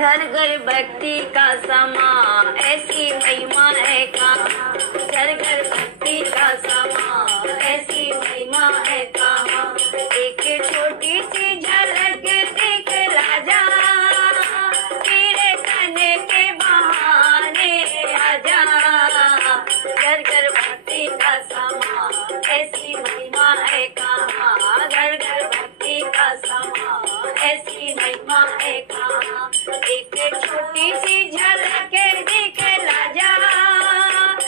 घर घर भक्ति का समा, ऐसी महिमा है कहाँ। घर घर भक्ति का समा, ऐसी महिमा है कहाँ। एक छोटी सी झलक दिखला जा, तेरे खाने के बहाने आजा। घर घर भक्ति का समा, ऐसी महिमा है कहाँ। घर घर भक्ति का समा, ऐसी महिमा है कहाँ। एक छोटी सी झलक दिखला जा,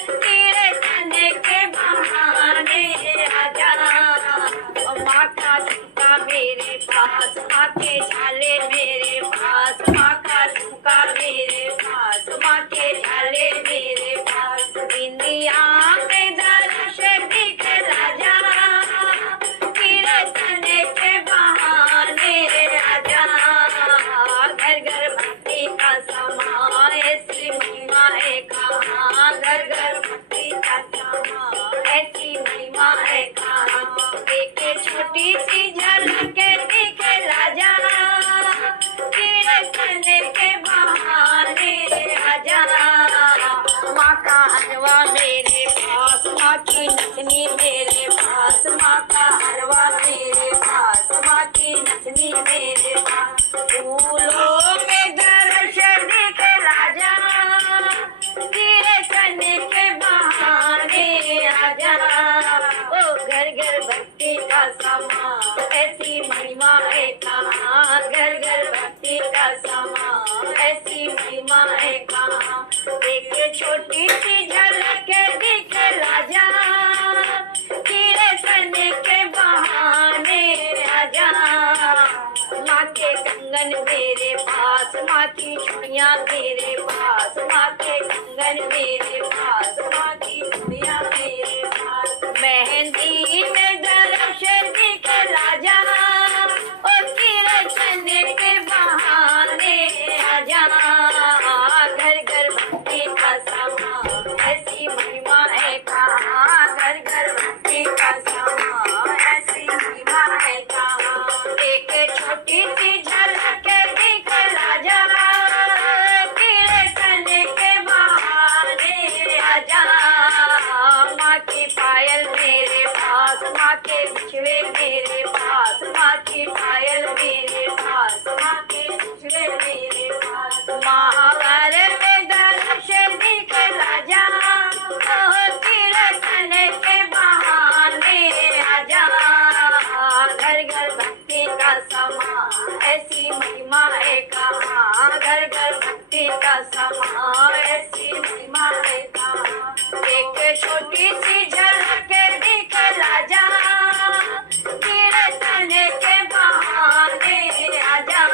तेरे खाने के बहाने आजा। माँ का झुमका मेरे पास, माँ के झाले मेरे पास। माँ का झुमका मेरे पास, माँ के झाले मेरे पास। बिंदिया में दर्शन दिखला जा, तेरे खाने के बहाने आजा। घर घर भक्ति का समा, ऐसी महिमा है कहाँ। घर घर भक्ति का समा, ऐसी महिमा है कहाँ। एक छोटी सी झलक दिखला जा, तेरे खाने के बहाने आजा। माँ का हलवा मेरे पास, माँ की नथनी मेरे पास। माँ का हलवा मेरे पास, माँ की नथनी मेरे पास। फूलों में दर्शन दिखला जा, तेरे खाने के बहाने आजा। ओ घर घर भक्ति का समा, ऐसी महिमा है कहाँ। घर घर भक्ति का समा, ऐसी महिमा है कहाँ। एक छोटी सी झलक दिखला जा, तेरे खाने के बहाने आजा। माँ के कंगन मेरे पास, माँ की चूड़ियाँ मेरे पास। माँ के कंगन मेरे पास, माँ की चूड़ियाँ मेरे पास। मेहंदी में दर्शन दिखला जा, ओ तेरे खाने के बहाने आजा। घर घर भक्ति का समा, ऐसी महिमा है कहाँ। घर घर भक्ति का समा, ऐसी महिमा है कहाँ। एक छोटी सी झलक दिखला जा, तेरे खाने के बहाने आजा। माँ की पायल मेरे पास, माँ के बिछुए मेरे पास। माँ की पायल मेरे पास, माँ के बिछुए मेरे पास। महावर में दर्शन दिखला जा, ओ तेरे खाने के बहाने आजा। घर घर भक्ति का समा, ऐसी महिमा है कहाँ। घर घर भक्ति का समा, ऐसी महिमा है कहाँ। एक छोटी सी झलक दिखला जा, तेरे खाने के बहाने आजा।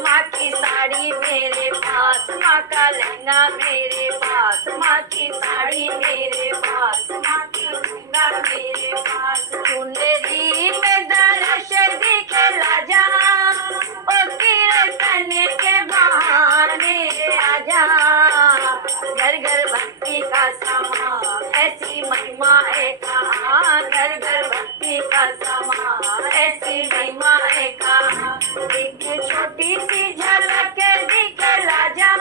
माँ की साड़ी मेरे पास, माँ का लहंगा मेरे पास। माँ की साड़ी मेरे पास, माँ की लहंगा मेरे पास। चुनरी में दर्शन दिखला जा, ओ तेरे खाने के बहाने आजा। घर घर भक्ति का समा, ऐसी महिमा है कहाँ। घर घर भक्ति का समा, ऐसी महिमा है कहाँ। एक छोटी सी झलक दिखला जा,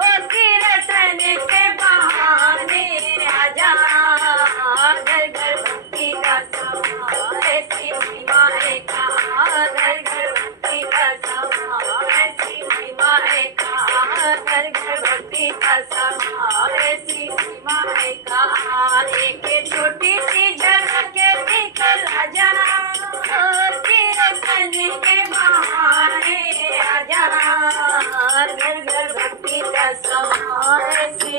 ओ तेरे खाने के बहाने आजा। घर घर भक्ति का समा, ऐसी महिमा है कहाँ। घर घर भक्ति का समा, ऐसी महिमा है कहाँ। घर घर भक्ति का समा, ऐसी महिमा है कहाँ। एक छोटी सी झलक दिखला जा, ओ तेरे खाने के बहाने आजा। घर घर भक्ति का समा, ऐसी